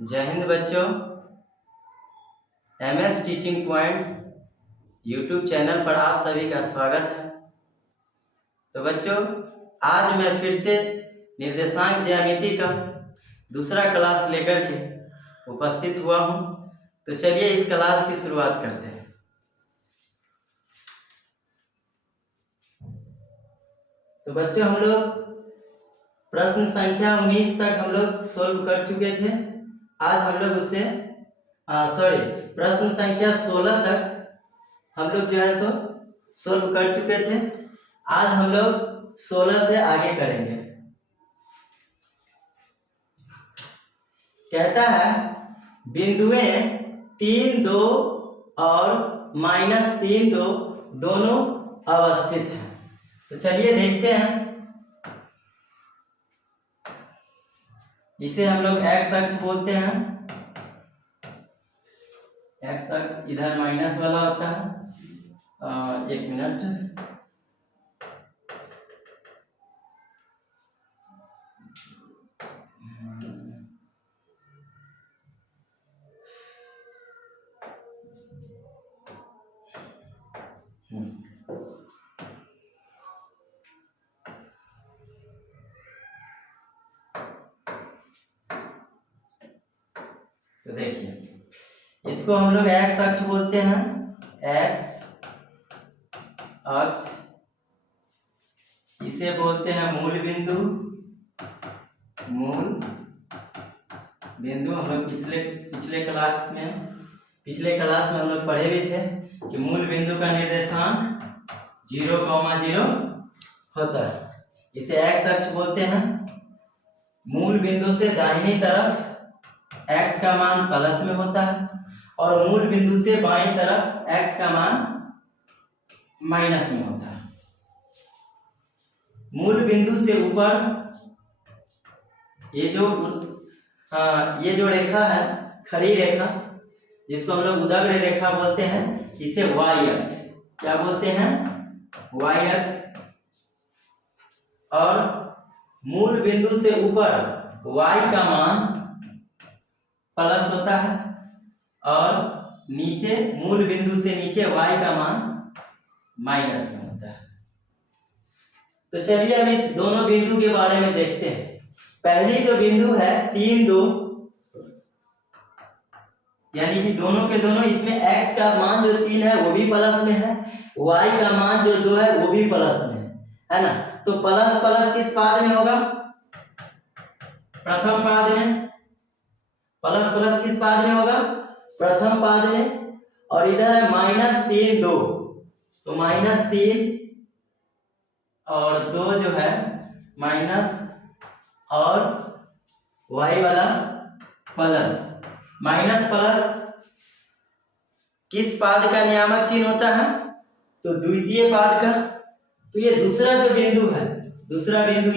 जय हिंद बच्चों। MS teaching points YouTube channel पर आप सभी का स्वागत है। तो बच्चों, आज मैं फिर से निर्देशांक ज्यामिति का दूसरा क्लास लेकर के उपस्थित हुआ हूँ। तो चलिए इस क्लास की शुरुआत करते हैं। तो बच्चों, हम लोग प्रश्न संख्या 19 तक हम लोग सोल्व कर चुके थे। आज हम लोग उससे प्रश्न संख्या 16 तक हम लोग जो है सो सोल्व कर चुके थे। आज हम लोग 16 से आगे करेंगे। कहता है बिंदुएं 3, 2 और -3, 2 दोनों अवस्थित हैं। तो चलिए देखते हैं। इसे हम लोग एक्स अक्ष बोलते हैं। एक्स अक्ष इधर माइनस वाला होता है। एक मिनट। तो देखिए, इसको हम लोग एक्स अक्ष बोलते हैं। एक्स अक्ष, इसे बोलते हैं मूल बिंदु। मूल बिंदु हम लोग पिछले क्लास में हम लोग पढ़े भी थे कि मूल बिंदु का निर्देशांक 0,0 होता है। इसे एक्स अक्ष बोलते हैं। मूल बिंदु से दाहिनी तरफ x का मान प्लस में होता है और मूल बिंदु से बाईं तरफ x का मान माइनस में होता है। मूल बिंदु से ऊपर ये जो रेखा है, खड़ी रेखा, जिसको हम लोग उदग्र रेखा बोलते हैं, इसे y अक्ष क्या बोलते हैं? y अक्ष। और मूल बिंदु से ऊपर y का मान प्लस होता है और नीचे मूल बिंदु से नीचे y का मान माइनस में होता है। तो चलिए हम इस दोनों बिंदु के बारे में देखते हैं। पहली जो बिंदु है 3, 2, यानी कि दोनों के दोनों, इसमें x का मान जो 3 है वो भी प्लस में है, y का मान जो 2 है वो भी प्लस में है ना। तो प्लस प्लस किस पाद में होगा? प्रथम पाद में। प्लस प्लस किस पाद में होगा? प्रथम पाद में। और इधर है -3, 2, तो -3 और 2 जो है माइनस और y वाला प्लस। माइनस प्लस किस पाद का नियामक चिन्ह होता है? तो द्वितीय पाद का। तो ये दूसरा जो बिंदु है, दूसरा बिंदु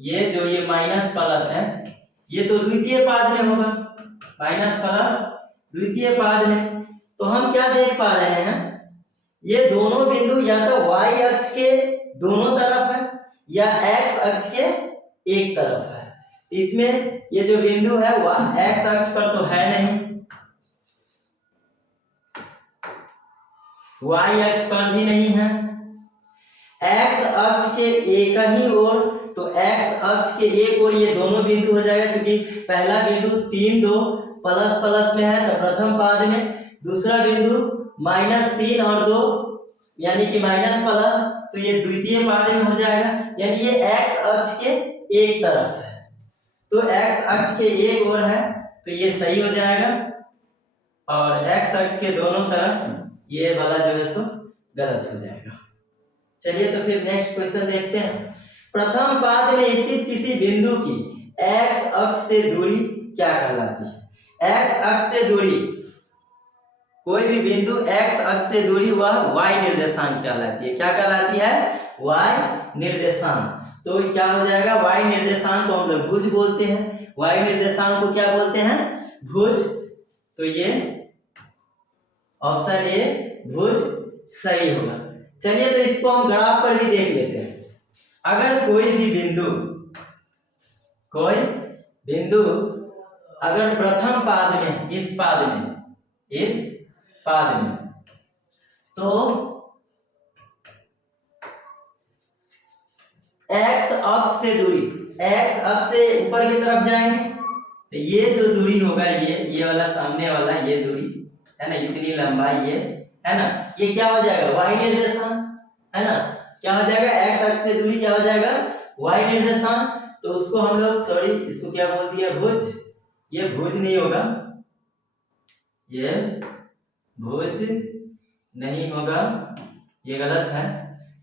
ये जो ये माइनस प्लस है, ये तो द्वितीय पाद में होगा। माइनस प्लस द्वितीय पाद में। तो हम क्या देख पा रहे हैं? ये दोनों बिंदु या तो y अक्ष के दोनों तरफ है या x अक्ष के एक तरफ है। इसमें ये जो बिंदु है वह x अक्ष पर तो है नहीं, y अक्ष पर भी नहीं है। x अक्ष के एक ही ओर, तो x अक्ष के एक ओर ये दोनों बिंदु हो जाएगा, क्योंकि पहला बिंदु 3, 2 प्लस प्लस में है तो प्रथम पाद में, दूसरा बिंदु -3 और 2 यानी कि माइनस प्लस, तो ये द्वितीय पाद में हो जाएगा। यानी ये x अक्ष के एक तरफ है, तो x अक्ष के एक ओर है तो ये सही हो जाएगा, और x अक्ष के दोनों तरफ ये वाला जो है सो गलत हो जाएगा। चलिए तो फिर नेक्स्ट क्वेश्चन देखते हैं। प्रथम पाद में स्थित किसी बिंदु की x अक्ष से दूरी क्या कहलाती है? x अक्ष से दूरी, कोई भी बिंदु x अक्ष से दूरी वह y निर्देशांक कहलाती है। क्या कहलाती है? y निर्देशांक। तो क्या हो जाएगा? y निर्देशांक को हम लोग भुज बोलते हैं। y निर्देशांक को क्या बोलते हैं? भुज। तो ये ऑप्शन ए भुज सही होगा। चलिए तो इसको हम ग्राफ पर भी देख लेते हैं। अगर कोई बिंदु अगर प्रथम पाद में, इस पाद में तो x अक्ष से दूरी, x अक्ष से ऊपर की तरफ जाएंगे तो ये जो दूरी होगा, ये वाला सामने वाला ये दूरी है ना, इतनी लंबाई ये है ना, ये क्या हो जाएगा y निर्देशांक है ना, क्या हो जाएगा x अक्ष से दूरी क्या हो जाएगा y निर्देशांक। तो उसको हम लोग सॉरी इसको क्या बोल दिया भुज, ये भुज नहीं होगा, ये भुज नहीं होगा, ये गलत है,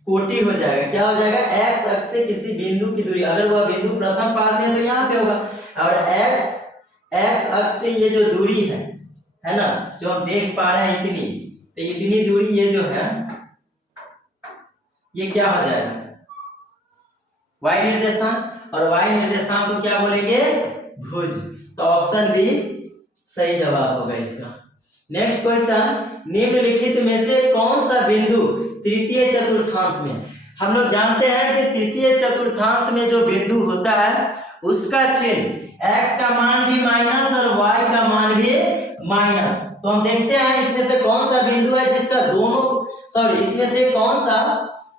कोटि हो जाएगा। क्या हो जाएगा x अक्ष से किसी बिंदु की दूरी, अगर वह बिंदु प्रथम पाद में है तो यहाँ पे होगा, और x अक्ष से ये जो दूरी है ना, जो हम देख पा रहे हैं इतनी, तो इतनी दूरी ये जो है ये क्या हो जाएगा y निर्देशांक, और y निर्देशांक को क्या बोलेंगे भुज। तो ऑप्शन बी सही जवाब होगा इसका। नेक्स्ट क्वेश्चन, निम्नलिखित में से कौन सा बिंदु तृतीय चतुर्थांश में। हम लोग जानते हैं कि तृतीय चतुर्थांश में जो बिंदु होता है उसका चिन्ह x का मान भी माइनस और y का मान भी माइनस। तो हम देखते हैं इसमें से कौन सा बिंदु है जिसका इसमें से कौन सा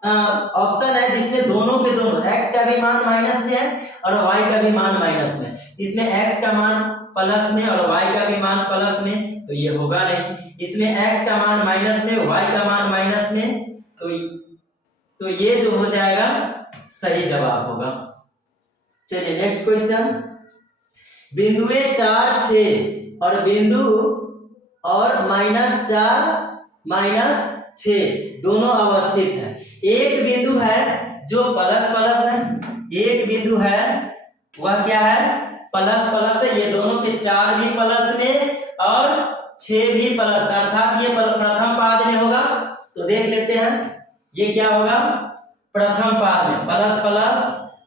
ऑप्शन है जिसमें दोनों के दोनों x का भी मान माइनस में है और y का भी मान माइनस में। इसमें x का मान प्लस में और y का भी मान प्लस में, तो ये होगा नहीं। इसमें x का मान माइनस में, y का मान माइनस में, तो ये जो हो जाएगा सही जवाब होगा। चलिए नेक्स्ट क्वेश्चन, बिंदुए 4, 6 और बिंदु और -4 -6 दोनों अवस्थित है। एक बिंदु है जो प्लस प्लस है, एक बिंदु है वह क्या है प्लस प्लस है, ये दोनों के 4 भी प्लस में और 6 भी प्लस, अर्थात ये प्रथम पाद में होगा। तो देख लेते हैं ये क्या होगा प्रथम पाद में, प्लस प्लस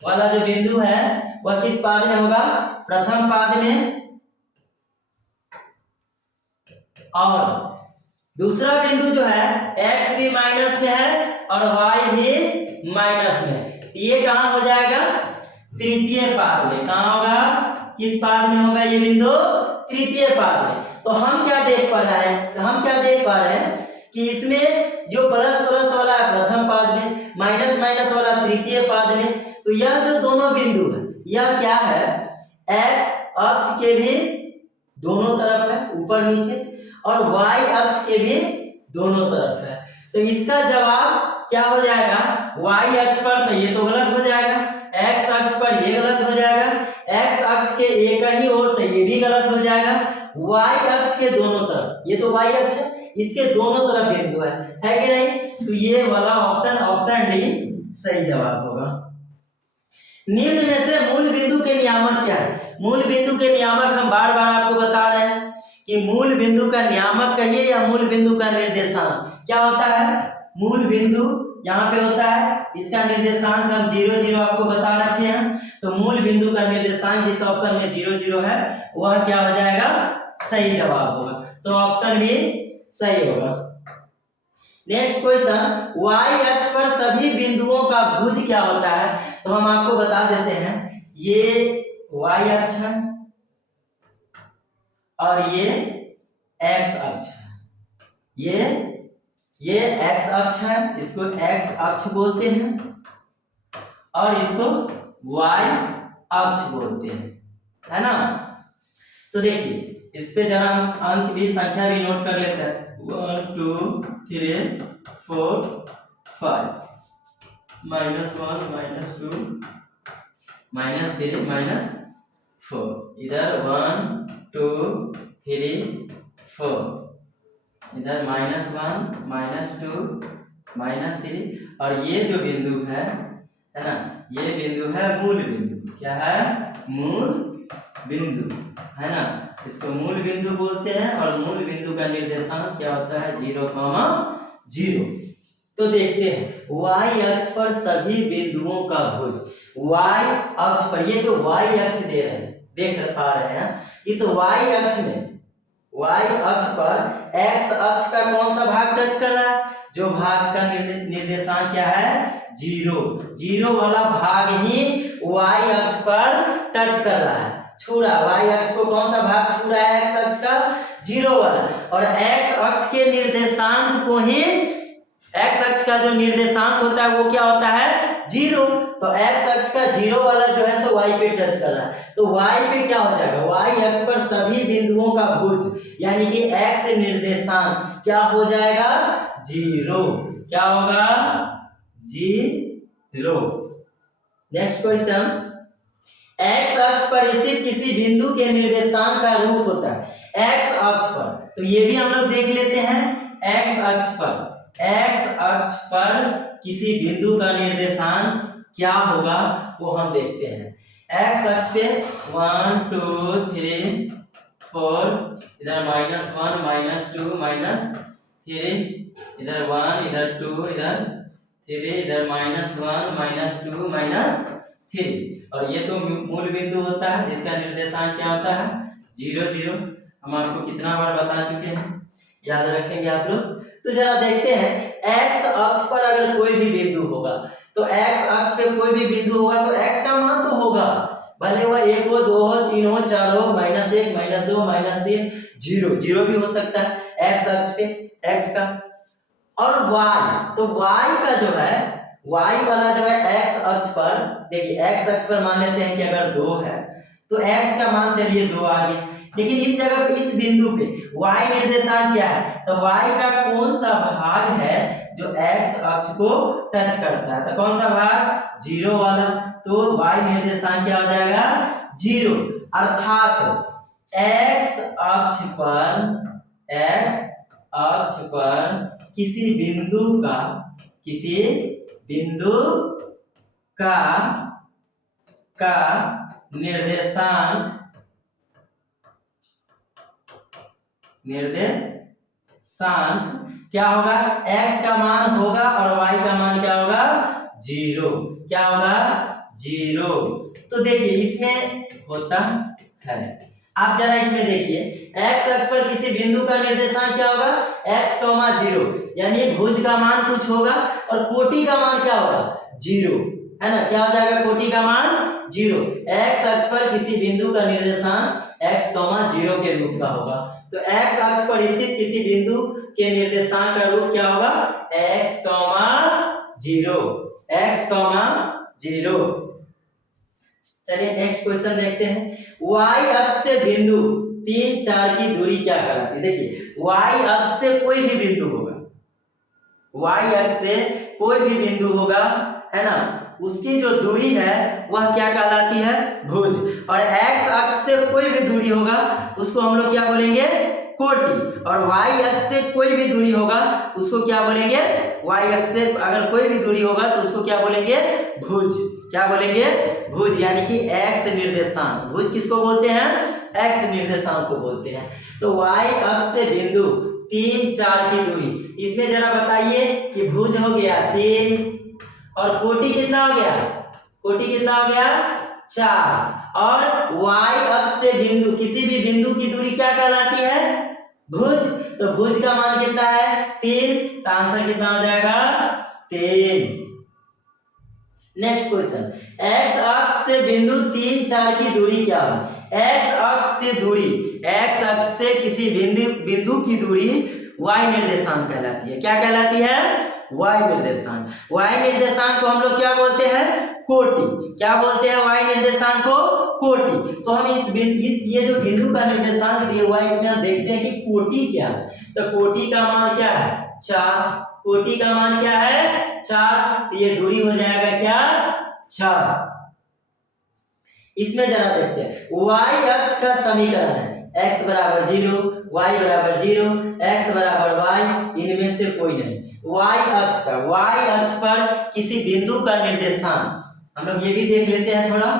वाला जो बिंदु है वह किस पाद में होगा प्रथम पाद में। और दूसरा बिंदु जो है x भी माइनस में है और y भी माइनस में, ये कहां हो जाएगा तृतीय पाद में। कहां होगा किस पाद में होगा ये बिंदु तृतीय पाद में। तो हम क्या देख पा रहे हैं कि इसमें जो प्लस प्लस वाला है प्रथम पाद में, माइनस माइनस वाला तृतीय पाद में। तो यह जो दोनों बिंदु है यह क्या है x अक्ष के भी दोनों तरफ है ऊपर नीचे और y अक्ष के भी दोनों तरफ है। तो इसका जवाब क्या हो जाएगा y अक्ष पर, तो ये तो गलत हो जाएगा, x अक्ष पर ये गलत हो जाएगा, x अक्ष के एक ही ओर तो ये भी गलत हो जाएगा, y अक्ष के दोनों तरफ, ये तो y अक्ष है इसके दोनों तरफ बिंदु है कि नहीं। तो ये वाला ऑप्शन डी सही जवाब होगा। निम्न में से मूल बिंदु के नियामक क्या है। मूल बिंदु के नियामक हम बार बार आपको बता रहे हैं कि मूल बिंदु का नियामक कहिए या मूल बिंदु का निर्देशांक क्या होता है। मूल बिंदु यहाँ पे होता है, इसका निर्देशांक हम 0 0 आपको बता रखे हैं। तो मूल बिंदु का निर्देशांक जिस ऑप्शन में 0 0 है वह क्या हो जाएगा सही जवाब होगा। तो ऑप्शन भी सही होगा। नेक्स्ट क्वेश्चन, y अक्ष पर सभी बिंदुओं का भुज क्या होता है। तो हम आपको बता देते हैं ये y अक्ष है और ये x अक्ष है, ये x अक्ष है, इसको x अक्ष बोलते हैं और इसको y अक्ष बोलते हैं, है ना। तो देखिए इस पे जरा हम अंक भी संख्या भी नोट कर लेते हैं 1 2 3 4 5 -1 -2 -3 -4, इधर 1 2 3 4, इधर -1 -2 -3, और ये जो बिंदु है ना, ये बिंदु है मूल बिंदु। क्या है मूल बिंदु, है ना, इसको मूल बिंदु बोलते हैं। और मूल बिंदु का निर्देशांक क्या होता है 0, 0। तो देखते हैं y अक्ष पर सभी बिंदुओं का भुज, y अक्ष पर ये जो y अक्ष देख पा रहे हैं, इस y अक्ष में y अक्ष पर x अक्ष का कौन सा भाग टच कर रहा है, जो भाग का निर्देशांक क्या है 0 वाला भाग ही y अक्ष पर टच कर रहा है। छू रहा, वाई अक्ष को कौन सा भाग छू रहा है एक्स अक्ष का, 0 वाला। और एक्स अक्ष के निर्देशांक को ही, एक्स अक्ष का जो निर्देशांक होता है वो क्या होता है, 0। तो एक्स अक्ष का 0 वाला जो है सो वाई पे टच कर रहा है, तो वाई पे क्या हो जाएगा, वाई अक्ष पर सभी बिंदुओं का भुज यानी कि एक्स निर्देशांक क्या हो जाएगा, 0। क्या होगा, 0। नेक्स्ट क्वेश्चन, एक्स अक्ष पर स्थित किसी बिंदु के निर्देशांक का रूप होता है एक्स अक्ष पर, तो ये भी हम लोग देख लेते हैं। एक्स अक्ष पर किसी बिंदु का निर्देशांक क्या होगा वो हम देखते हैं। एक्स अक्ष पे 1 2 3 4, इधर -1 -2 -3, इधर 1 इधर 2 इधर 3, इधर -1 -2 -3, और ये तो मूल बिंदु होता है जिसका निर्देशांक क्या होता है, 0 0। हम आपको कितना बार बता चुके हैं, याद रखेंगे आप लोग। तो जरा देखते हैं, एक्स अक्ष पर अगर कोई भी बिंदु होगा, तो एक्स अक्ष पे कोई भी बिंदु होगा तो एक्स का मान तो होगा, भले वह 1 हो 2 हो 3 हो 4 हो, -1 -2 -3 0 0 भी हो सकता है एक्स अक्ष पे एक्स का। और y, तो y का जो है, y वाला जो है एक्स अक्ष पर, देखिए एक्स अक्ष पर मान लेते हैं कि अगर 2 है तो x का मान चलिए 2 आ गया, लेकिन इस जगह पे इस बिंदु पे y निर्देशांक क्या है, तो y का कौन सा भाग है जो x अक्ष को टच करता है, तो कौन सा भाग, 0 वाला, तो y निर्देशांक क्या हो जाएगा, 0। अर्थात x अक्ष पर किसी बिंदु का निर्देशांक क्या होगा, x का मान होगा और y का मान क्या होगा, 0। क्या होगा, 0। तो देखिए इसमें होता है, आप जरा इसमें देखिए, x अक्ष पर किसी बिंदु का निर्देशांक क्या होगा, x, 0, यानी भुज का मान कुछ होगा और कोटि का मान क्या होगा, 0, है ना। क्या हो जाएगा, कोटि का मान 0। x अक्ष पर किसी बिंदु का निर्देशांक x, 0 के रूप का होगा, तो x अक्ष पर स्थित किसी बिंदु के निर्देशांक का रूप क्या होगा, x, 0। चलिए नेक्स्ट क्वेश्चन देखते हैं, y अक्ष से बिंदु 3 4 की दूरी क्या कहलाती है। देखिए y अक्ष से कोई भी बिंदु होगा, y अक्ष से कोई भी बिंदु होगा, है ना, उसकी जो दूरी है वह क्या कहलाती है, भुज। और x अक्ष से कोई भी दूरी होगा उसको हम लोग क्या बोलेंगे, कोटि। और y अक्ष से कोई भी दूरी होगा उसको क्या बोलेंगे, y अक्ष से अगर कोई भी दूरी होगा तो उसको क्या बोलेंगे, भुज। क्या बोलेंगे, भुज, यानी कि x निर्देशांक। भुज किसको बोलते हैं, x निर्देशांक को बोलते हैं। तो y अक्ष से बिंदु 3 4 की दूरी, इसमें जरा बताइए कि भुज हो गया 3 और कोटि कितना हो गया, कोटि कितना हो गया, 4। और y अक्ष से बिंदु, किसी भी बिंदु की दूरी क्या कहलाती है, भुज। तो भुज का मान कितना है, 3, तो आंसर कितना हो जाएगा, 3। नेक्स्ट क्वेश्चन, x अक्ष से बिंदु 3 4 की दूरी क्या है, x अक्ष से दूरी, x अक्ष से किसी बिंदु की दूरी y निर्देशांक कहलाती है। क्या कहलाती है, y निर्देशांक। y निर्देशांक को हम लोग क्या बोलते हैं, कोटि। क्या बोलते हैं y निर्देशांक को, कोटि। तो हम ये जो बिंदु का निर्देशांक दिया हुआ है इसमें हम देखते हैं कि कोटि क्या है, तो कोटि का मान क्या है, 4। कोटि का मान क्या है, 4, तो ये दूरी हो जाएगा क्या, 4। इसमें जरा देखते हैं, y अक्ष का समीकरण है x बराबर 0, y बराबर 0, x बराबर y, इनमें से कोई नहीं। y अक्ष का, y अक्ष पर किसी बिंदु का निर्देशांक हम लोग ये भी देख लेते हैं थोड़ा।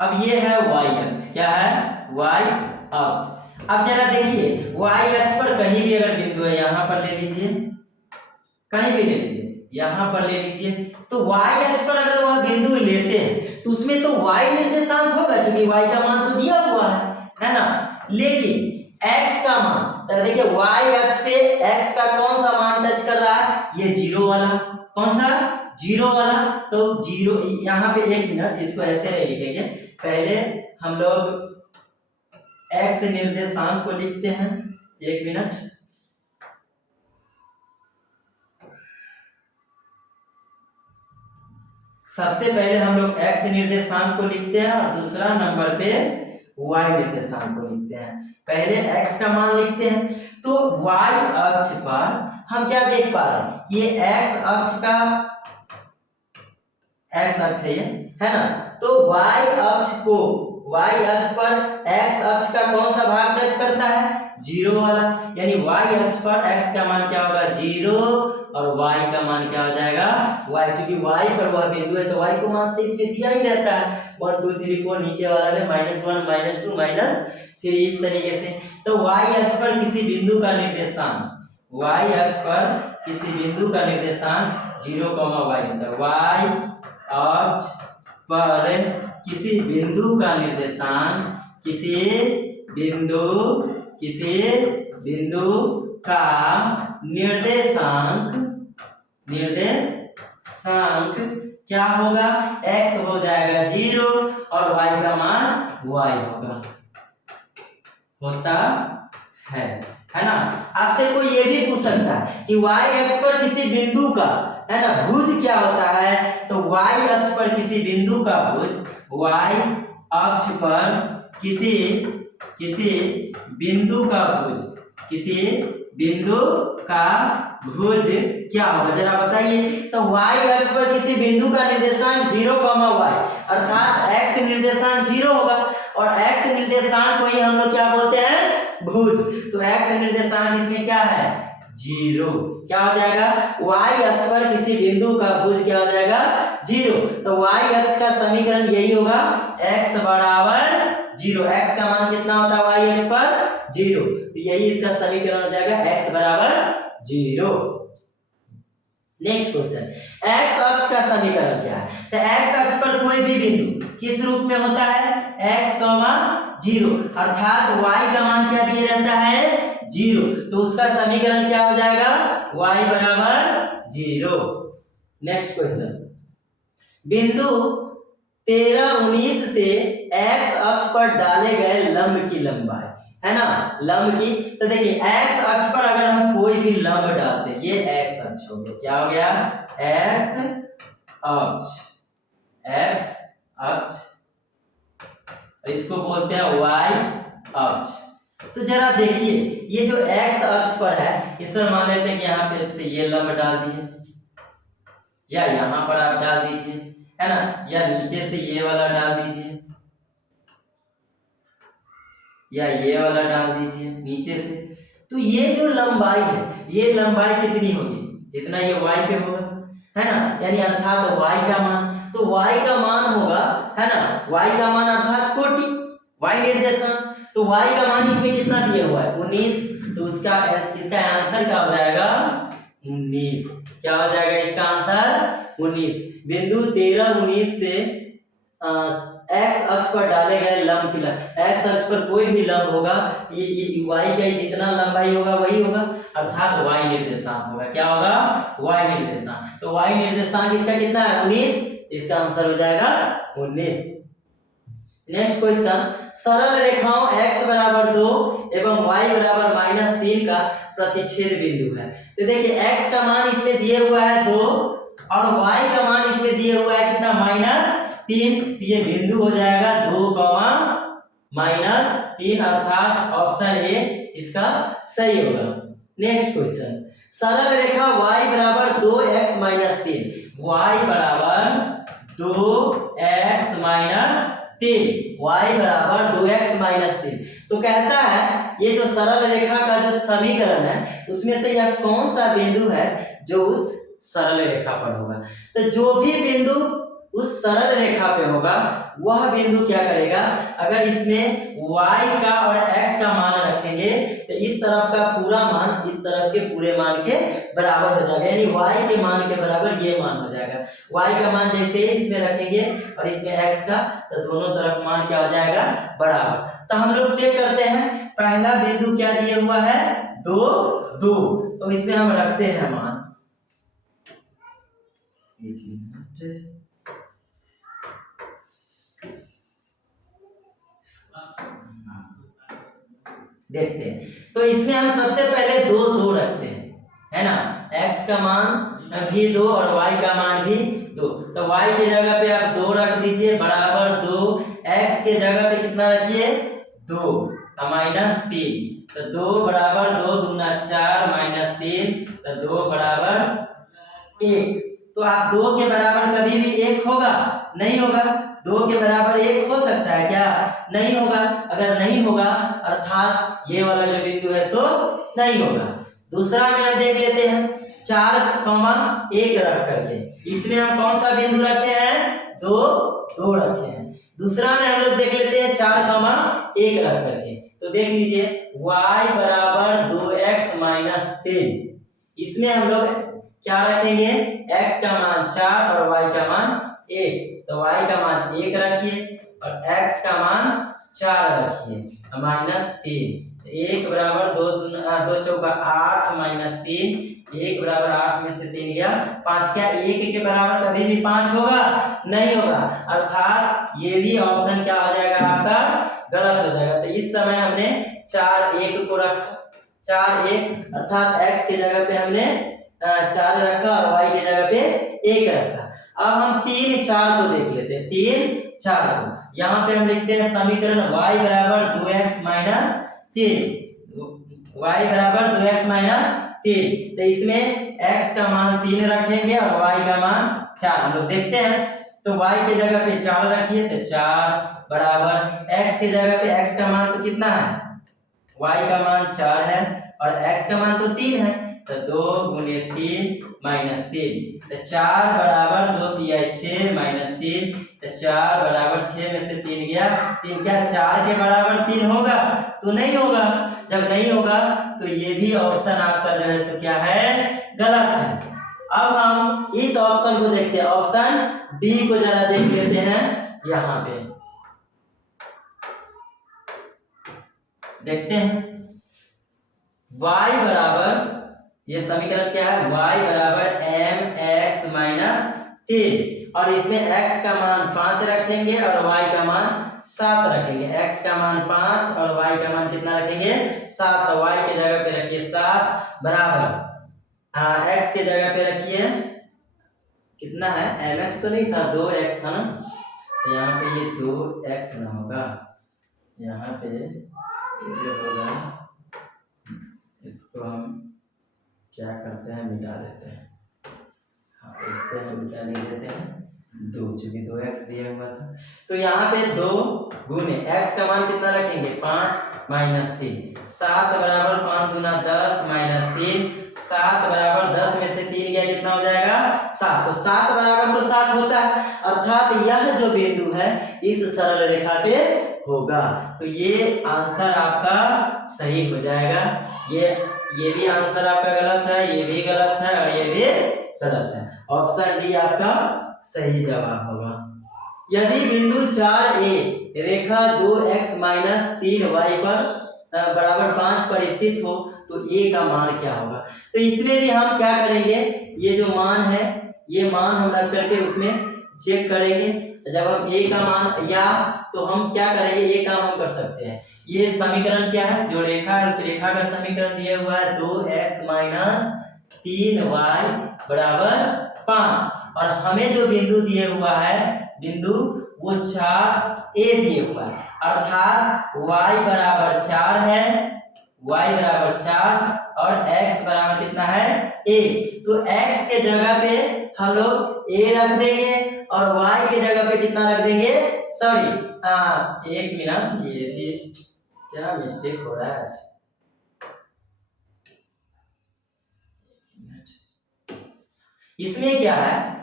अब ये है y अक्ष, क्या है, y अक्ष। अब जरा देखिए y अक्ष पर कहीं भी अगर बिंदु है, यहां पर ले लीजिए, कहीं भी ले लीजिए, यहां पर ले लीजिए, तो y अक्ष पर अगर वह बिंदु लेते हैं तो उसमें तो y निर्देशांक होगा क्योंकि y का मान तो दिया हुआ है ना। लेकिन x का मान, तो देखिए y अक्ष पे x का कौन सा मान टच कर रहा है, ये 0 वाला, कौन सा, जीरो वाला, तो जीरो यहाँ पे, एक मिनट, इसको ऐसे नहीं लिखेंगे, पहले हम लोग एक्स निर्देशांक को लिखते हैं, एक मिनट। सबसे पहले हम लोग एक्स निर्देशांक को लिखते हैं और दूसरा नंबर पे वाई निर्देशांक को लिखते हैं। पहले एक्स का मान लिखते हैं, तो वाई अक्ष पर हम क्या देख पा रहे हैं, ये एक्स अक्ष का, एक्स अक्ष है ना, तो वाई अक्ष को, वाई अक्ष पर एक्स अक्ष का कौन सा भाग टच करता है, जीरो वाला, यानी वाई अक्ष पर एक्स का मान क्या होगा, जीरो, और y का मान क्या हो जाएगा, y, चूंकि y पर वह बिंदु है तो y को मान तो इसमें दिया ही रहता है, 1 2 3 4, नीचे वाला में -1 -2 -3, इस तरीके से। तो y अक्ष पर किसी बिंदु का निर्देशांक, y अक्ष पर किसी बिंदु का निर्देशांक 0, y होता है। y अक्ष पर किसी बिंदु का निर्देशांक, किसी बिंदु का निर्देशांक क्या होगा, x हो जाएगा 0 और y का मान y होगा, होता है ना। आपसे कोई ये भी पूछ सकता है कि y अक्ष पर किसी बिंदु का, है ना, भुज क्या होता है, तो y अक्ष पर किसी बिंदु का भुज, y अक्ष पर किसी बिंदु का भुज, किसी बिंदु का भुज क्या होगा, जरा बताइए। तो y अक्ष पर किसी बिंदु का निर्देशांक 0, y, अर्थात x निर्देशांक 0 होगा, और x निर्देशांक को ही हम लोग क्या बोलते हैं, भुज। तो x निर्देशांक इसमें क्या है, 0, क्या हो जाएगा, y अक्ष पर किसी बिंदु का भुज क्या हो जाएगा, 0। तो y अक्ष का समीकरण यही होगा, x बराबर 0, x का मान कितना होता है y अक्ष पर, 0, तो यही इसका समीकरण हो जाएगा, x बराबर 0। नेक्स्ट क्वेश्चन, x अक्ष का समीकरण क्या है, तो x अक्ष पर कोई भी बिंदु किस रूप में होता है, x, 0, अर्थात y का मान क्या दिया रहता है, 0, तो उसका समीकरण क्या हो जाएगा, y बराबर 0। नेक्स्ट क्वेश्चन, बिंदु 13 19 से x अक्ष पर डाले गए लंब की लंबाई, है ना, लंब की, तो देखिए x अक्ष पर अगर हम कोई भी लंब डालते हैं, ये x अक्ष हो गया, क्या हो गया, x अक्ष, इसको बोलते हैं y अक्ष। तो जरा देखिए, ये जो x अक्ष पर है, इस पर मान लेते हैं कि यहाँ पे से ये लंब डाल दिए, या यहाँ पर आप डाल दीजिए, है ना, या नीचे से ये वाला डाल दीजिए, या ये वाला डाल दीजिए नीचे से। तो ये जो लंबाई है, ये लंबाई कितनी होगी, जितना ये y पे होगा, है ना, यानी अर्थात y का मान, तो y का मान होगा, है ना, y का मान अर्थात कोटि, y निर्देशांक, तो y का मान इसमें कितना दिया हुआ है, 19, तो इसका आंसर क्या हो जाएगा, 19, क्या हो जाएगा इसका आंसर, 19। बिंदु 13 19 से x अक्ष पर डाले गए लंब की, x अक्ष पर कोई भी लंब होगा, ये y का जितना लंबाई होगा वही होगा, अर्थात y निर्देशांक होगा, क्या होगा, y निर्देशांक। तो y निर्देशांक इसका कितना है, 19, इसका आंसर हो जाएगा 19। नेक्स्ट क्वेश्चन, सरल रेखाओं x बराबर 2 एवं y बराबर -3 का प्रतिच्छेद बिंदु है। तो देखिए x का मान इसमें दिए हुआ है 2 और y का मान इसमें दिए हुआ है कितना, -3, ये बिंदु हो जाएगा 2, -3, अर्थात ऑप्शन ए इसका सही होगा। नेक्स्ट क्वेश्चन, सरल रेखा y बराबर 2x - 3, y बराबर 2x - 3, y बराबर 2x - 3, तो कहता है ये जो सरल रेखा का जो समीकरण है उसमें से यह कौन सा बिंदु है जो उस सरल रेखा पर होगा। तो जो भी बिंदु उस सरल रेखा पे होगा वह बिंदु क्या करेगा, अगर इसमें y का और x का मान रखेंगे तो इस तरफ का पूरा मान इस तरफ के पूरे मान के बराबर हो जाएगा, यानी y के मान के बराबर ये मान हो जाएगा। y का मान जैसे इसमें रखेंगे और इसमें x का, तो दोनों तरफ मान क्या हो जाएगा, बराबर। तो हम लोग चेक करते हैं, पहला बिंदु क्या दिया हुआ है, 2 2, तो इसमें हम रखते हैं मान, देखते हैं। तो इसमें हम सबसे पहले दो रखते हैं, है ना। x का मान भी 2 और y का मान भी 2। तो y के जगह पे आप 2 रख दीजिए बराबर 2, x के जगह पे कितना रखिए 2 माइनस 3। तो 2 बराबर 2 दूना 4 माइनस 3, तो 2 बराबर 1। तो आप 2 के बराबर कभी भी 1 होगा? नहीं होगा। 2 के बराबर 1 हो सकता है क्या? नहीं होगा। अगर नहीं होगा अर्थात ये वाला जो बिंदु है सो नहीं होगा। दूसरा में हम देख लेते हैं 4,1 रख करके, इसमें हम कौन सा बिंदु रखे हैं? 2 रखे हैं। दूसरा में हम लोग देख लेते हैं 4,1 रख करके। तो देख लीजिए y बराबर 2x माइनस 3। इसमें हम लोग क्या रखेंगे? x का मान 4 और y का मान 1। तो y का मान 1 रखिए और x का मान 4 रखिए माइनस 3। 1 बराबर 2 चौका 8 माइनस 3, 1 बराबर 8 में से 3 गया 5। क्या 1 के बराबर कभी भी 5 होगा? नहीं होगा। अर्थात ये भी ऑप्शन क्या हो जाएगा आपका? गलत हो जाएगा। तो इस समय हमने 4,1 को रखा, 4,1 अर्थात x के जगह पे हमने 4 रखा और y के जगह पे 1 रखा। अब हम 3, 4 को देख लेते हैं। 3, 4 को यहाँ पे हम लिखते हैं समीकरण y बराबर 2x माइनस 3, y बराबर 2x माइनस 3। तो इसमें x का मान 3 रखेंगे और y का मान 4। हम लोग देखते हैं। तो y के जगह पे 4 रखिए, तो 4 बराबर x के जगह पे x का मान तो कितना है? y का मान 4 है और x का मान तो 3 है। तो 2 गुने 3 माइनस 3। तो 4 बराबर 2 तिया 6 माइनस 3। तो 4 बराबर 6 में से 3 गया 3। क्या 4 के बराबर 3 होगा? तो नहीं होगा। जब नहीं होगा तो ये भी ऑप्शन आपका जो है सो क्या है? गलत है। अब हम इस ऑप्शन को देखते हैं, ऑप्शन डी को जरा देख लेते हैं। यहाँ पे देखते हैं y बराबर, ये समीकरण क्या है? y बराबर mx माइनस 3 और इसमें x का मान 5 रखेंगे और y का मान 7 रखेंगे। x का मान 5 और y का मान कितना रखेंगे? 7। तो y के जगह पे रखिए 7 बराबर x के जगह पे रखिए कितना है? mx तो नहीं था, 2x था ना। तो यहाँ पे ये 2x ना होगा, यहाँ पे जो होगा इसको हम क्या करते हैं? मिटा देते हैं। हाँ, इसको हम मिटा नहीं देते हैं 2, चूंकि 2x दिया हुआ था। तो यहाँ पे 2 गुने x का मान कितना रखेंगे? 5 माइनस 3। 7 बराबर 5 गुना 10 माइनस 3। 7 बराबर 10 में से 3 गया कितना हो जाएगा? 7। तो 7 बराबर तो 7 होता है, अर्थात यह जो बिंदु है इस सरल रेखा पे होगा। तो ये आंसर आपका सही हो जाएगा। ये भी आंसर आपका गलत है, ये भी गलत है और ये भी गलत है। ऑप्शन डी आपका सही जवाब होगा। यदि बिंदु 4a रेखा 2x माइनस 3y पर बराबर 5 पर स्थित हो तो a का मान क्या होगा? तो इसमें भी हम क्या करेंगे? ये जो मान है ये मान हम रख करके उसमें चेक करेंगे। जब हम a का मान, या तो हम क्या करेंगे? ये काम हम कर सकते हैं। ये समीकरण क्या है? जो रेखा है उस रेखा का समीकरण दिया हुआ है 2x माइनस 3y बराबर 5 और हमें जो बिंदु दिए हुआ है बिंदु वो 4a दिए हुआ है, अर्थात y बराबर 4 है, y बराबर 4 और x बराबर कितना है? a। तो x के जगह पे हम लोग a रख देंगे और y के जगह पे कितना रख देंगे? सॉरी, एक मिनट, ये भी क्या मिस्टेक हो रहा है आज। इसमें क्या है?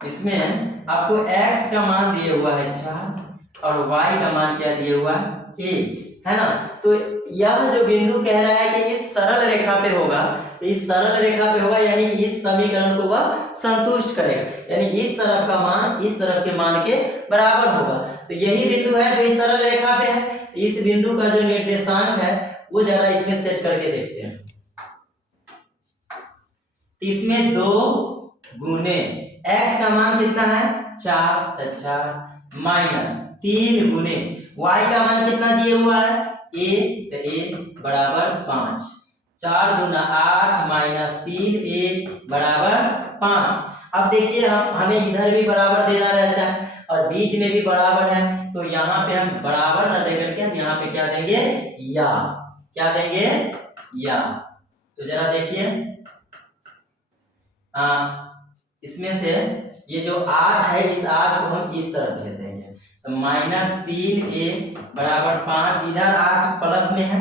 इसमें आपको x का मान दिया हुआ है 4 और y का मान क्या दिया हुआ है? a, है ना। तो यह जो बिंदु कह रहा है कि इस सरल रेखा पे होगा, इस सरल रेखा पे होगा यानी कि इस समीकरण को वह संतुष्ट करेगा, यानी इस तरफ का मान इस तरफ के मान के बराबर होगा। तो यही बिंदु है जो इस सरल रेखा पे है। इस बिंदु का जो निर्देशांक है वो जरा इसमें सेट करके देखते हैं। इसमें 2 गुने x का मान कितना है 4, 4 माइनस 3 गुने y का मान कितना दिया हुआ है a, तो a बराबर 5, 4 दूना 8 माइनस 3 a बराबर 5। अब देखिए हमें इधर भी बराबर देना रहता है और बीच में भी बराबर है, तो यहाँ पे हम बराबर न दे करके हम यहाँ पे क्या देंगे या, क्या देंगे या। तो जरा देखिए इसमें से ये जो 8 है इस 8 को हम इस तरफ भेज देंगे, तो माइनस 3a बराबर 5, इधर 8 प्लस में है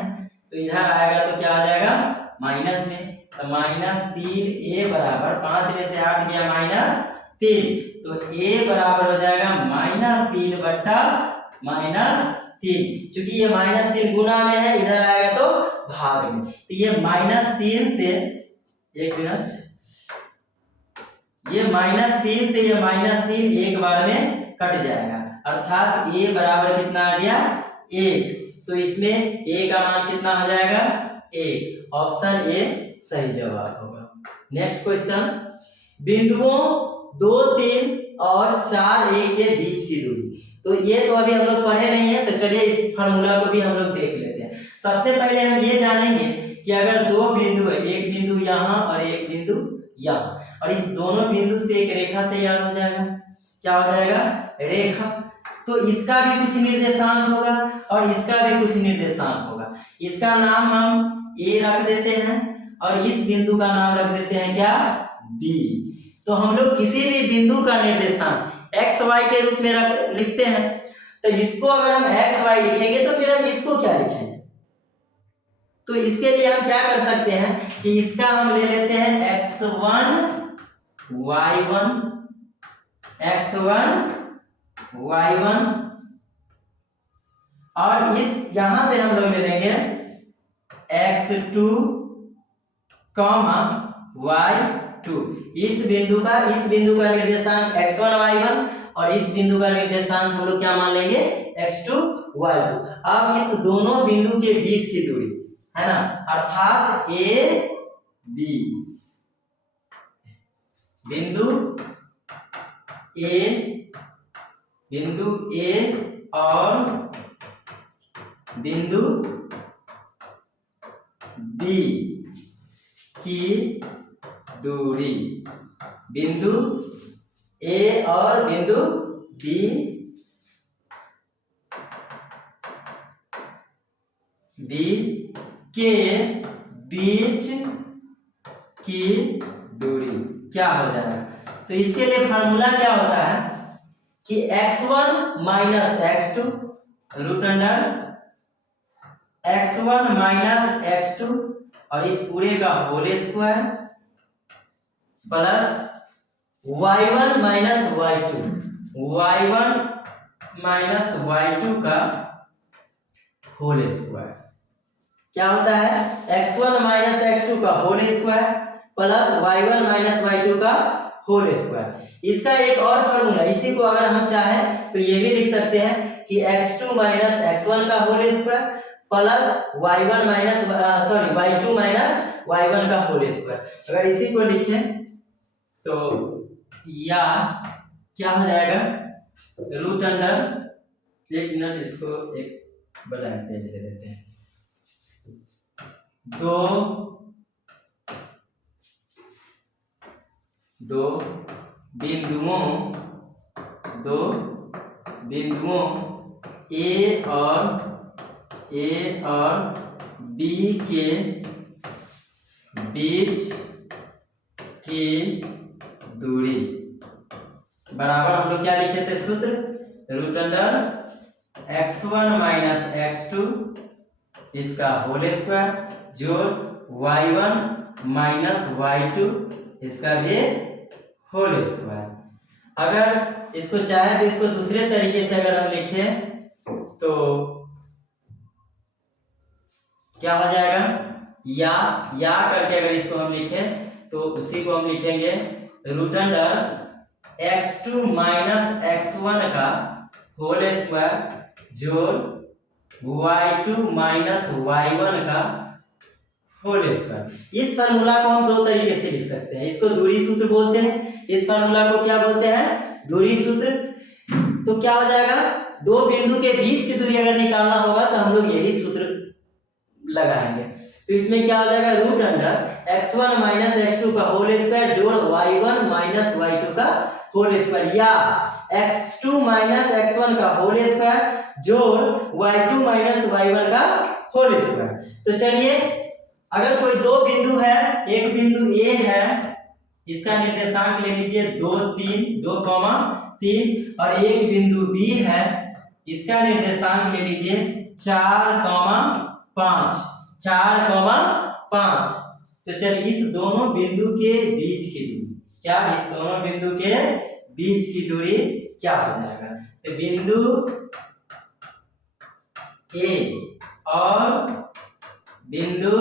तो इधर आएगा तो क्या आ जाएगा माइनस में, तो माइनस 3a बराबर 5 में से 8 गया माइनस 3, तो a बराबर हो जाएगा -3 बट्टा -3। चूंकि ये -3 गुना में है इधर आएगा तो भाग में, तो ये -3 से एक मिनट, ये -3 से ये -3 एक बार में कट जाएगा, अर्थात a बराबर कितना आ गया 1, तो इसमें a का मान कितना हो जाएगा 1, ऑप्शन ए सही जवाब होगा। नेक्स्ट क्वेश्चन, बिंदुओं 2, 3 और 4, 1 के बीच की दूरी। तो ये तो अभी हम लोग पढ़े नहीं है, तो चलिए इस फार्मूला को भी हम लोग देख लेते हैं। सबसे पहले हम ये जानेंगे कि अगर दो बिंदु है, एक बिंदु यहाँ और एक बिंदु यहाँ, और इस दोनों बिंदु से एक रेखा तैयार हो जाएगा, क्या हो जाएगा रेखा, तो इसका भी कुछ निर्देशांक होगा और इसका भी कुछ निर्देशांक होगा। इसका नाम हम ए रख देते हैं और इस बिंदु का नाम रख देते हैं क्या बी। तो हम लोग किसी भी बिंदु का निर्देशांक एक्स वाई के रूप में लिखते हैं, तो इसको अगर हम एक्स वाई लिखेंगे तो फिर हम इसको क्या लिखेंगे, तो इसके लिए हम क्या कर सकते हैं कि इसका हम ले लेते हैं x1 y1, x1 y1, और इस यहां पे हम लोग ले लेंगे x2 y2। इस बिंदु का निर्देशांक x1 y1 और इस बिंदु का निर्देशांक हम लोग क्या मान लेंगे x2 y2। अब इस दोनों बिंदु के बीच की दूरी है ना, अर्थात ए बी, बिंदु ए और बिंदु बी की दूरी, बिंदु ए और बिंदु बी के बीच की दूरी क्या हो जाएगा। तो इसके लिए फार्मूला क्या होता है कि x1 minus x2 root under x1 minus x2 और इस पूरे का whole square plus y1 minus y2, y1 minus y2 का होल स्क्वायर क्या होता है x1 माइनस x2 का whole square plus y1 minus y2 का होल स्क्वायर। इसका एक और फॉर्मूला, इसी को अगर हम चाहें तो ये भी लिख सकते हैं कि x2 माइनस x1 का whole square plus y1 minus y2 minus y1 का होल स्क्वायर। अगर इसी को लिखें तो या क्या हो जाएगा रूट अंडर, एक मिनट इसको एक ब्लैंक पेज ले लेते हैं, दो बिंदुओं ए और बी के बीच की दूरी बराबर हम लोग क्या लिखे थे सूत्र, root under x1 minus x2 इसका होल स्क्वायर जोड़ y1 माइनस y2 इसका भी होल स्क्वायर। अगर इसको चाहे तो इसको दूसरे तरीके से अगर हम लिखें तो क्या हो जाएगा, या करके अगर इसको हम लिखें तो उसी को हम लिखेंगे root under x2 minus x1 का होल स्क्वायर जोड़ y2 माइनस y1 का होल स्क्वायर। इस फार्मूला को हम दो तरीके से लिख सकते हैं, इसको दूरी सूत्र बोलते हैं, इस फार्मूला को क्या बोलते हैं, दूरी सूत्र। तो क्या हो जाएगा, दो बिंदु के बीच की दूरी अगर निकालना होगा तो हम लोग यही सूत्र लगाएंगे। तो इसमें क्या हो जाएगा, root under x1 minus x2 का होल स्क्वायर जोड़ y1 माइनस y2 का होल स्क्वायर, या x2 माइनस x1 का होल स्क्वायर जोड़ y2 माइनस y1 का होल स्क्वायर। तो चलिए, अगर कोई दो बिंदु है, एक बिंदु A है, इसका निर्देशांक ले लीजिए 2 3 2 3, और एक बिंदु B है, इसका निर्देशांक ले लीजिए 4 5 4 5। तो चलिए, इस दोनों बिंदु के बीच की दूरी क्या, इस दोनों बिंदु के बीच की दूरी क्या हो जाएगा, तो बिंदु A और बिंदु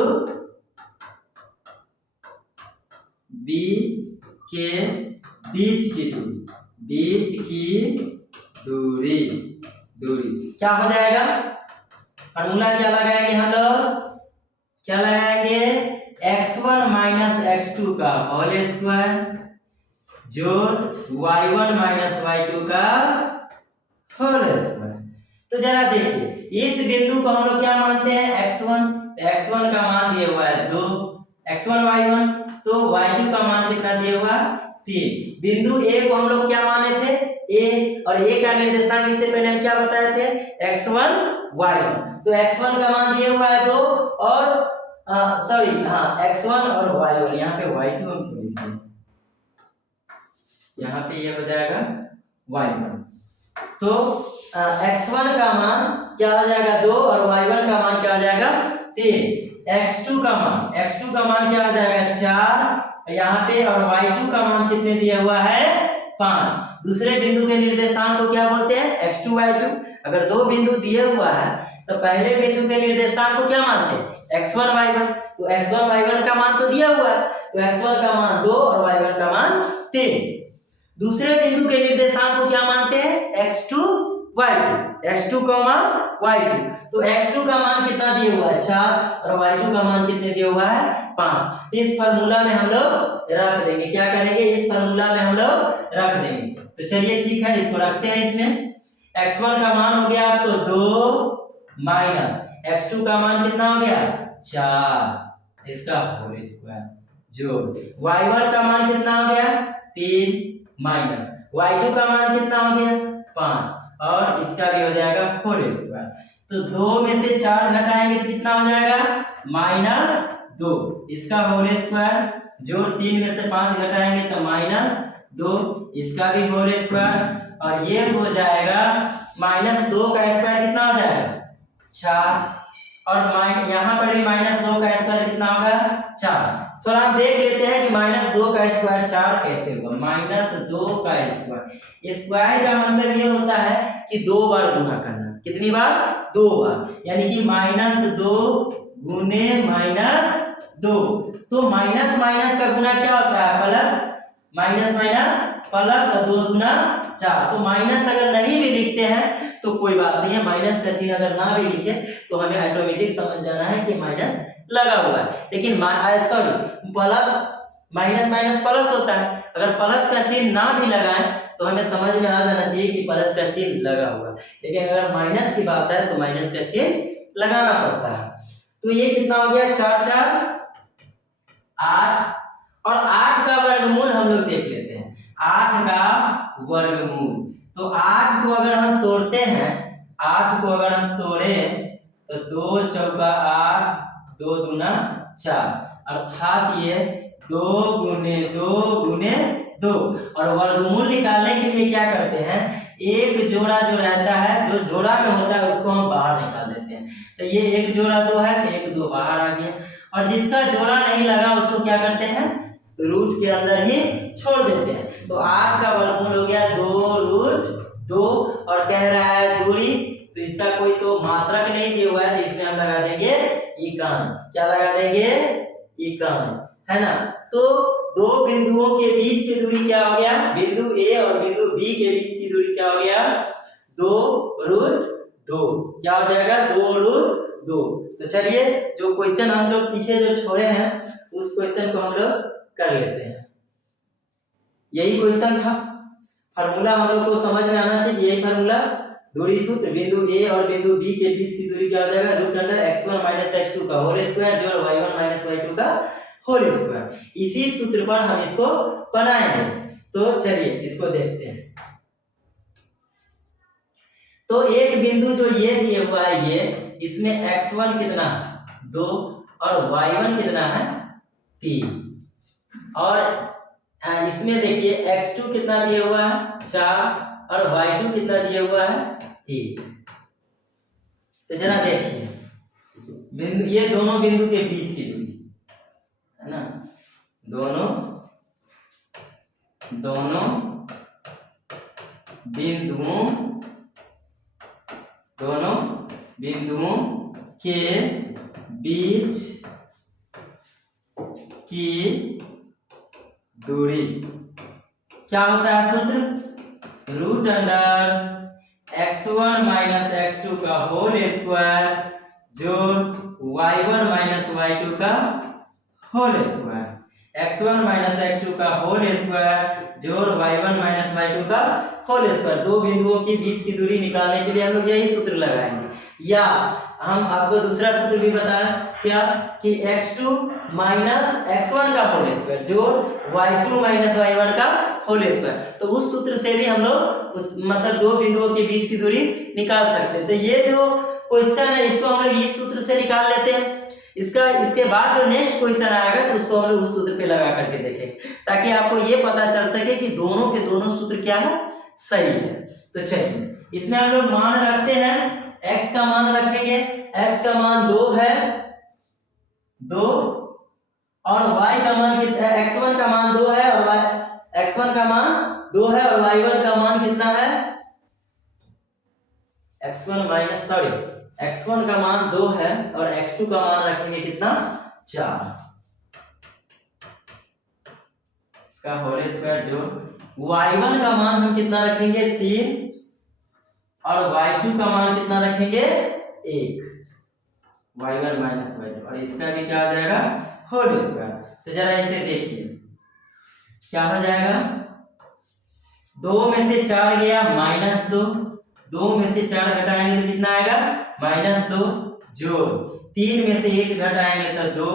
B के बीच की दूरी क्या हो जाएगा, फॉर्मूला क्या लगाएंगे हम लोग, क्या लगाएंगे, x1 माइनस x2 का होल स्क्वायर जोड़ y1 माइनस y2 का होल स्क्वायर। तो जरा देखिए, इस बिंदु को हम लोग क्या मानते हैं, x1, तो x1 का मान दिया हुआ है 2, x1 y1, तो y2 का मान कितना दिया हुआ है 3। बिंदु A को हम लोग क्या माने थे, A, और A का निर्देशांक इससे पहले हम क्या बताए थे, x1 y1, तो x1 का मान दिया हुआ है 2, और x1 और y1, यहाँ पे y2 हम क्यों लिख दिए, यहाँ पे ये हो जाएगा y1। तो x1 का मान क्या हो जाएगा 2, और y1 का मान क्या हो जाएगा 3। x2 का मान क्या हो जाएगा 4 यहाँ पे, और y2 का मान कितने दिया हुआ है 5। दूसरे बिंदु के निर्देशांक को क्या बोलते हैं, x2 y2। अगर दो बिंदु दिए हुआ है तो पहले बिंदु के निर्देशांक को क्या मानते हैं, x1 y1, तो x1 y1 का मान तो दिया हुआ है, तो x1 का मान 2 और y1 का मान 3। दूसरे बिंदु के निर्देशांक को क्या मानते हैं, x2 y2, तो x2 का मान कितना दिया हुआ है 4, और y2 का मान कितने दिया हुआ है 5। इस फार्मूला में हम लोग रख देंगे, क्या करेंगे, इस फार्मूला में हम लोग रख देंगे। तो चलिए ठीक है, इसको रखते हैं। इसमें x1 का मान हो गया आपको 2 माइनस x2 का मान कितना हो गया 4, इसका होल स्क्वायर जोड़ y1 का मान कितना हो गया 3 माइनस y2 का मान कितना हो गया 5, और इसका भी हो जाएगा होल स्क्वायर। तो 2 में से 4 घटाएंगे तो कितना हो जाएगा -2, इसका होल स्क्वायर जोड़ 3 में से 5 घटाएंगे तो -2, इसका भी होल स्क्वायर, और ये हो जाएगा -2 का स्क्वायर कितना हो जाएगा 4, और यहाँ पर भी -2 का स्क्वायर कितना होगा 4। थोड़ा हम देख लेते हैं कि -2 का स्क्वायर 4 कैसे हुआ। -2 का स्क्वायर, स्क्वायर का मतलब ये होता है कि 2 बार गुना करना। कितनी बार, 2 बार, यानी कि -2 गुने -2। तो माइनस माइनस का गुना क्या होता है प्लस, माइनस माइनस प्लस, और 2 दूना 4। तो माइनस अगर नहीं भी लिखते हैं तो कोई बात नहीं है, माइनस का चिन्ह अगर ना भी लिखे तो हमें ऑटोमेटिक समझ जाना है कि माइनस लगा हुआ है। लेकिन प्लस, माइनस माइनस प्लस होता है, अगर प्लस का चिन्ह ना भी लगाएं तो हमें समझ में आ जाना चाहिए कि प्लस का चिन्ह लगा हुआ है। लेकिन अगर माइनस की बात है तो माइनस का चिन्ह लगाना पड़ता है। तो ये कितना हो गया 4 4 8, और 8 का वर्गमूल हम लोग देख लेते हैं। 8 का वर्गमूल, तो 8 को अगर हम तोड़ते हैं, 8 को अगर हम तोड़े तो 2 चौका 8, 2 दूना 4, अर्थात ये 2 गुने 2, और वर्गमूल निकालने के लिए क्या करते हैं, एक जोड़ा जो रहता है, जो जोड़ा में होता है उसको हम बाहर निकाल देते हैं। तो ये एक जोड़ा 2 है तो 1 2 बाहर आ गया, और जिसका जोड़ा नहीं लगा उसको क्या करते हैं, रूट के अंदर ही छोड़ देते हैं। तो 8 का वर्गमूल हो गया 2√2, और कह रहा है दूरी, तो इसका कोई तो मात्रक नहीं दिया हुआ है तो इसमें हम लगा देंगे इकान। क्या लगा देंगे, इकान, है ना। तो दो बिंदुओं के बीच की दूरी क्या हो गया, बिंदु A और बिंदु B के बीच की दूरी क्या हो गया 2√2, 2। क्या हो जाएगा 2√2। तो चलिए जो क्वेश्चन हम लोग पीछे जो छोड़े हैं उस क्वेश्चन को हम लोग कर लेते हैं। यही क्वेश्चन था, फार्मूला हम लोग को समझ में आना चाहिए। यही फार्मूला, दूरी सूत्र, बिंदु ए और बिंदु बी के बीच की दूरी क्या हो जाएगा √x1 - x2 का होल स्क्वायर जोड़ y1 - y2 का होल स्क्वायर। इसी सूत्र पर हम इसको बनाएंगे। तो चलिए इसको देखते हैं। तो एक बिंदु जो ये दिए हुआ है, ये इसमें x1 कितना 2 और y1 कितना है 3, और इसमें देखिए x2 कितना दिया हुआ है 4 और y2 कितना दिया हुआ है 1। तो जरा देखिए बिंदु, ये दोनों बिंदु के बीच की दूरी है ना, दोनों बिंदुओं के बीच की दूरी क्या होता है सूत्र, √x1 - x2 का होल स्क्वायर जोड़ y1 - y2 का होल स्क्वायर। x1 - x2 का होल स्क्वायर जोड़ y1 - y2 का होल स्क्वायर। दो बिंदुओं के बीच की दूरी निकालने के लिए हम लोग यही सूत्र लगाएंगे। या हम आपको दूसरा सूत्र भी बताया क्या, कि x2 - x1 का होल स्क्वायर जोड़ y2 - y1 का होल स्क्वायर। तो उस सूत्र से भी हम लोग उस मतलब दो बिंदुओं के बीच की दूरी निकाल सकते हैं। तो ये जो क्वेश्चन है इसको हम लोग इस सूत्र से निकाल लेते हैं। इसके बाद जो नेक्स्ट क्वेश्चन आएगा तो उसको हम लोग उस सूत्र पे लगा करके देखेंगे, ताकि आपको ये पता चल सके कि दोनों के दोनों सूत्र क्या है, सही है। तो चलिए इसमें हम लोग मान रखते हैं, x का मान रखेंगे, x का मान 2 है 2 और y का मान कितना है, x1 का मान 2 है और x1 का मान 2 है और y1 का मान कितना है, x1 का मान 2 है और x2 का मान रखेंगे कितना 4, इसका होल स्क्वायर जो y1 का मान हम कितना रखेंगे 3 और y2 का मान कितना रखेंगे 1, y1 - y2, और इसका भी क्या आ जाएगा होल स्क्वायर। तो जरा इसे देखिए क्या हो जाएगा, 2 में से 4 गया -2, 2 में से 4 घटाएंगे तो कितना आएगा -2 जोड़ 3 में से 1 घटाएंगे तो 2,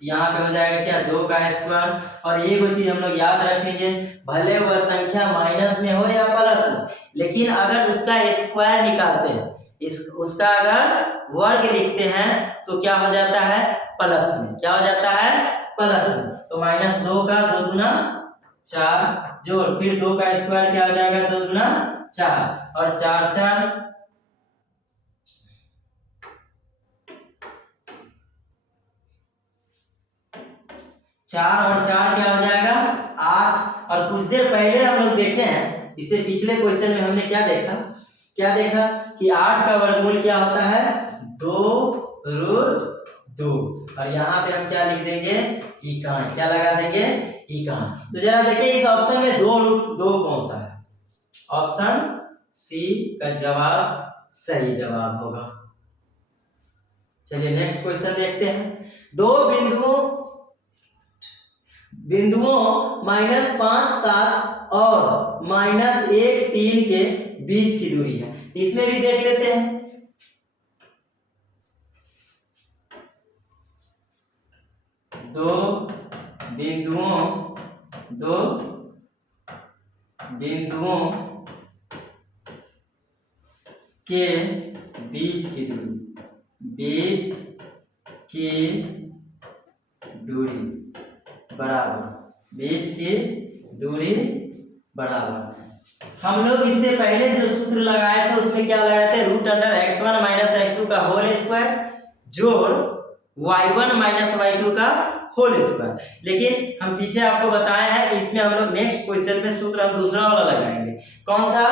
यहाँ पे हो जाएगा क्या 2 का स्क्वायर। और एक चीज हम लोग याद रखेंगे, भले वह संख्या माइनस में हो या प्लस में, लेकिन अगर उसका स्क्वायर निकालते हैं, उसका अगर वर्ग लिखते हैं तो क्या हो जाता है प्लस में, क्या हो जाता है प्लस में। तो -2 का 2 दूना 4 जोड़ फिर 2 का स्क्वायर क्या हो जाएगा 2 दूना 4 और 4 4 4 और 4 क्या हो जाएगा 8। और कुछ देर पहले हम लोग देखे हैं, इससे पिछले क्वेश्चन में हमने क्या देखा कि 8 का वर्गमूल क्या होता है 2√2, और यहाँ पे हम क्या लिख देंगे इकाई, क्या लगा देंगे इकाई। तो जरा देखिए इस ऑप्शन में 2√2 कौन सा है, ऑप्शन सी का जवाब सही जवाब होगा। चलिए नेक्स्ट क्वेश्चन देखते हैं। दो बिंदुओं -5 7 और -1 3 के बीच की दूरी है, इसमें भी देख लेते हैं। दो बिंदुओं के बीच की दूरी बराबर। हम लोग इससे पहले जो सूत्र लगाए थे उसमें क्या लगाए थे, √x1 - x2 का होल स्क्वायर जोड़ y1 - y2 का होल स्क्वायर। लेकिन हम पीछे आपको बताए हैं कि इसमें हम लोग नेक्स्ट क्वेश्चन में सूत्र हम दूसरा वाला लगाएंगे। कौन सा,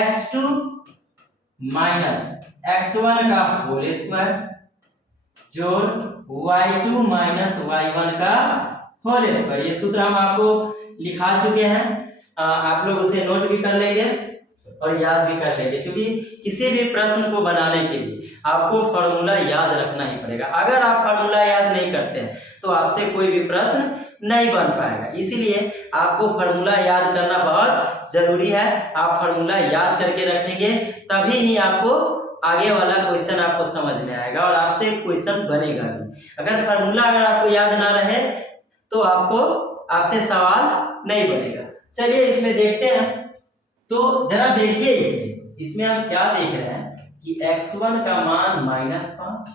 x2 - x1 का होल स्क्वायर जोड़ y2 - y1 का होल स्क्वायर। ये सूत्र हम आपको लिखा चुके हैं, आप लोग उसे नोट भी कर लेंगे। और याद भी कर लेंगे, क्योंकि किसी भी प्रश्न को बनाने के लिए आपको फॉर्मूला याद रखना ही पड़ेगा। अगर आप फॉर्मूला याद नहीं करते हैं तो आपसे कोई भी प्रश्न नहीं बन पाएगा। इसीलिए आपको फॉर्मूला याद करना बहुत जरूरी है। आप फॉर्मूला याद करके रखेंगे तभी ही आपको आगे वाला क्वेश्चन आपको समझ में आएगा और आपसे क्वेश्चन बनेगा भी। अगर फॉर्मूला अगर आपको याद ना रहे तो आपसे सवाल नहीं बनेगा। चलिए इसमें देखते हैं। तो जरा देखिए इसमें हम क्या देख रहे हैं कि x1 का मान -5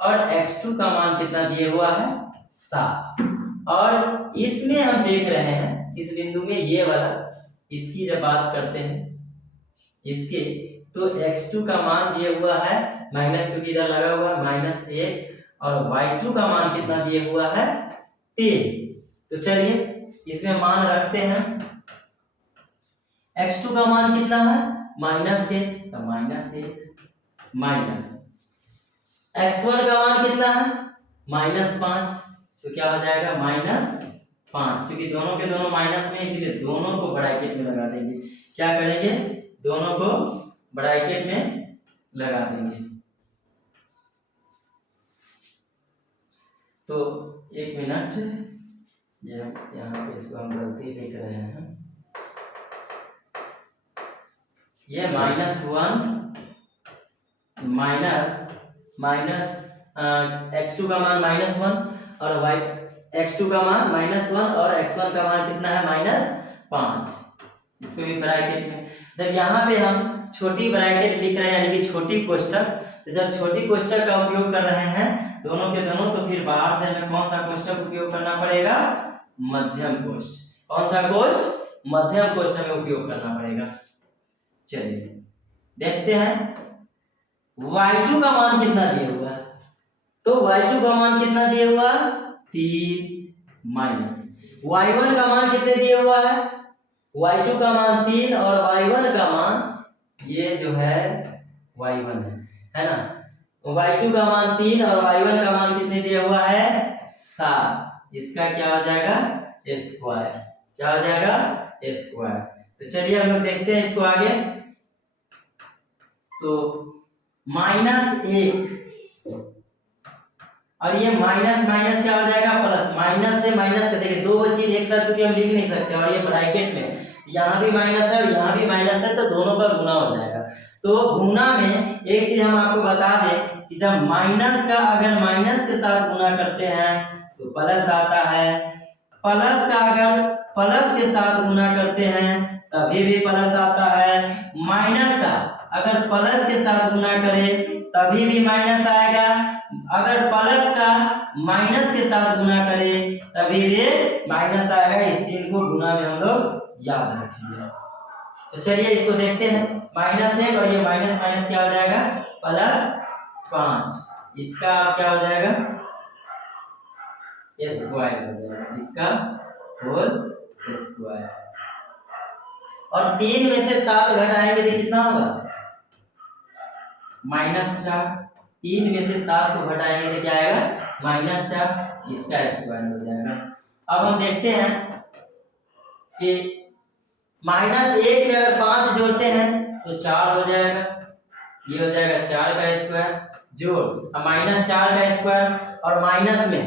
और x2 का मान कितना दिया हुआ है 7। और इसमें हम देख रहे हैं इस बिंदु में ये वाला, इसकी जब बात करते हैं इसके, तो x2 का मान दिया हुआ है -2 इधर लगा हुआ -1 और y2 का मान कितना दिया हुआ है 3। तो चलिए इसमें मान रखते हैं। x2 का मान कितना है -1, तो -1 माइनस x1 का मान कितना है -5, तो क्या हो जाएगा -5। क्योंकि दोनों के दोनों माइनस में इसीलिए दोनों को ब्रैकेट में लगा देंगे। क्या करेंगे, दोनों को ब्रैकेट में लगा देंगे। तो एक मिनट, यहाँ पे इसको हम गलती लिख रहे हैं। ये -1 माइनस x2 का मान -1 और x2 का मान -1 और x1 का मान कितना है -5। इसको भी ब्रैकेट में, जब यहाँ पे हम छोटी ब्रैकेट लिख रहे हैं यानी कि छोटी कोष्ठक, तो जब छोटी कोष्ठक का उपयोग कर रहे हैं दोनों के दोनों, तो फिर बाहर से हमें कौन सा कोष्ठक उपयोग करना पड़ेगा, मध्यम कोष्ठ। कौन सा कोष्ठ, मध्यम कोष्ठ में उपयोग करना पड़ेगा। चलिए देखते हैं y2 का मान कितना दिया हुआ है। तो y2 का मान कितना दिया हुआ 3 माइनस y1 का मान कितने दिया हुआ है, y2 का मान 3 और y1 का मान ये जो है y1 है ना। y2 का मान 3 और y1 का मान कितने दिया हुआ है 7। इसका क्या हो जाएगा स्क्वायर, क्या हो जाएगा स्क्वायर। तो चलिए हम लोग देखते हैं इसको आगे। तो -1 और ये माइनस माइनस क्या हो जाएगा प्लस, माइनस से माइनस से, देखिए दो चीज एक साथ चूंकि हम लिख नहीं सकते और ये ब्रैकेट में यहाँ भी माइनस है और यहाँ भी माइनस है, तो दोनों का गुना हो जाएगा। तो गुना में एक चीज हम आपको बता दें कि जब माइनस का अगर माइनस के साथ गुना करते हैं तो प्लस आता है, प्लस का अगर प्लस के साथ गुना करते हैं तभी भी प्लस आता है, माइनस का अगर प्लस के साथ गुना करें तभी भी माइनस आएगा, अगर प्लस का माइनस के साथ गुना करें तभी भी माइनस आएगा। इस चिन्ह को गुना में हम लोग याद रखेंगे। तो चलिए इसको देखते हैं, -1 और ये माइनस माइनस क्या हो जाएगा +5। इसका क्या हो जाएगा स्क्वायर हो जाएगा, इसका होल स्क्वायर। और 3 में से 7 घटाएंगे तो कितना होगा -4। 3 में से 7 को घटाएंगे तो क्या आएगा -4, इसका स्क्वायर हो जाएगा। अब हम देखते हैं कि -1 में अगर 5 जोड़ते हैं तो 4 हो जाएगा, ये हो जाएगा 4 का स्क्वायर जोड़ -4 का स्क्वायर। और माइनस में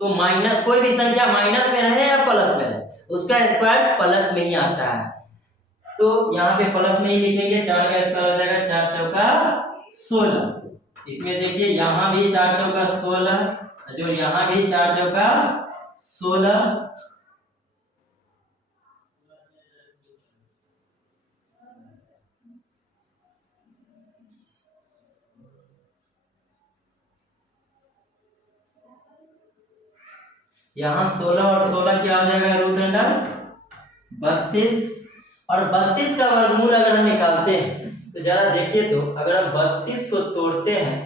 तो माइनस कोई भी संख्या माइनस में रहे या प्लस में रहे उसका स्क्वायर प्लस में ही आता है, तो यहाँ पे प्लस में ही लिखेंगे। 4 का स्क्वायर हो जाएगा 4 चौका 16। इसमें देखिए यहाँ भी 4 चौका 16 जो यहाँ भी 4 चौका 16। यहाँ 16 और 16 क्या हो जाएगा √32। और 32 का वर्गमूल अगर हम निकालते हैं तो जरा देखिए, तो अगर हम 32 को तोड़ते हैं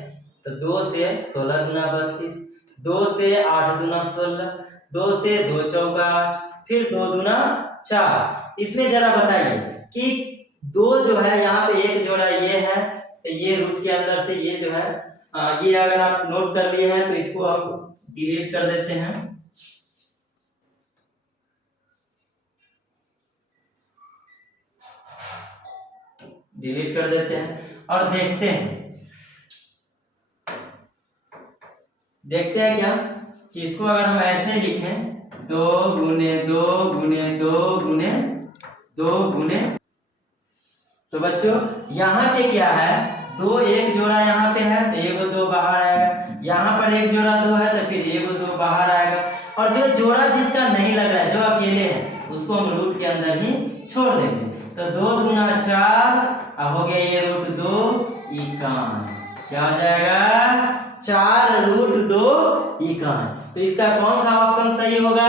तो 2 से 16 गुना 32, 2 से 8 गुना 16, 2 से 2 चौका 8, फिर 2 गुना 4। इसमें जरा बताइए कि 2 जो है यहाँ पे एक जोड़ा ये है, तो ये रूट के अंदर से ये जो है ये अगर आप नोट कर लिए हैं तो इसको हम डिलीट कर देते हैं। डिलीट कर देते हैं और देखते हैं क्या कि इसको अगर हम ऐसे लिखें 2 गुने 2 गुने 2 गुने 2 गुने, तो बच्चों यहाँ पे क्या है, 2 एक जोड़ा यहाँ पे है तो 1 2 बाहर आएगा, यहाँ पर एक जोड़ा 2 है तो फिर 1 2 बाहर आएगा, और जो जोड़ा जिसका नहीं लग रहा है, जो अकेले है, उसको हम रूट के अंदर ही छोड़ देंगे। तो 2 दूना 4 हो गया ये रूट 2 इकान, क्या हो जाएगा 4 रूट 2 इकान। तो इसका कौन सा ऑप्शन सही होगा,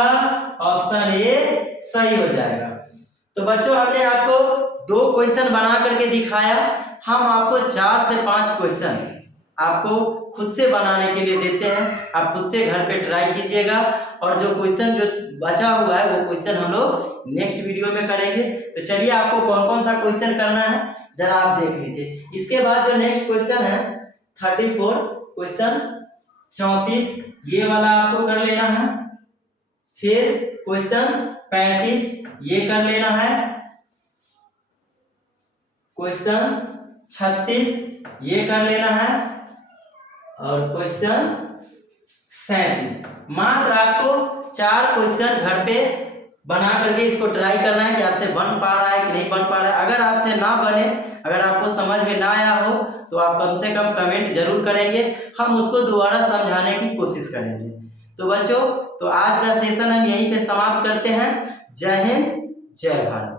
ऑप्शन ए सही हो जाएगा। तो बच्चों हमने आपको 2 क्वेश्चन बना करके दिखाया, हम आपको 4 से 5 क्वेश्चन आपको खुद से बनाने के लिए देते हैं, आप खुद से घर पे ट्राई कीजिएगा, और जो क्वेश्चन जो बचा हुआ है वो क्वेश्चन हम लोग नेक्स्ट वीडियो में करेंगे। तो चलिए आपको कौन कौन सा क्वेश्चन करना है जरा आप देख लीजिए। इसके बाद जो नेक्स्ट क्वेश्चन है 34 क्वेश्चन 34 ये वाला आपको कर लेना है, फिर क्वेश्चन 35 ये कर लेना है, क्वेश्चन 36 ये कर लेना है, और क्वेश्चन 37। मात्र आपको 4 क्वेश्चन घर पे बना करके इसको ट्राई करना है कि आपसे बन पा रहा है कि नहीं बन पा रहा है। अगर आपसे ना बने, अगर आपको समझ में ना आया हो तो आप कम से कम कमेंट जरूर करेंगे, हम उसको दोबारा समझाने की कोशिश करेंगे। तो बच्चों, तो आज का सेशन हम यहीं पे समाप्त करते हैं। जय हिंद, जय भारत।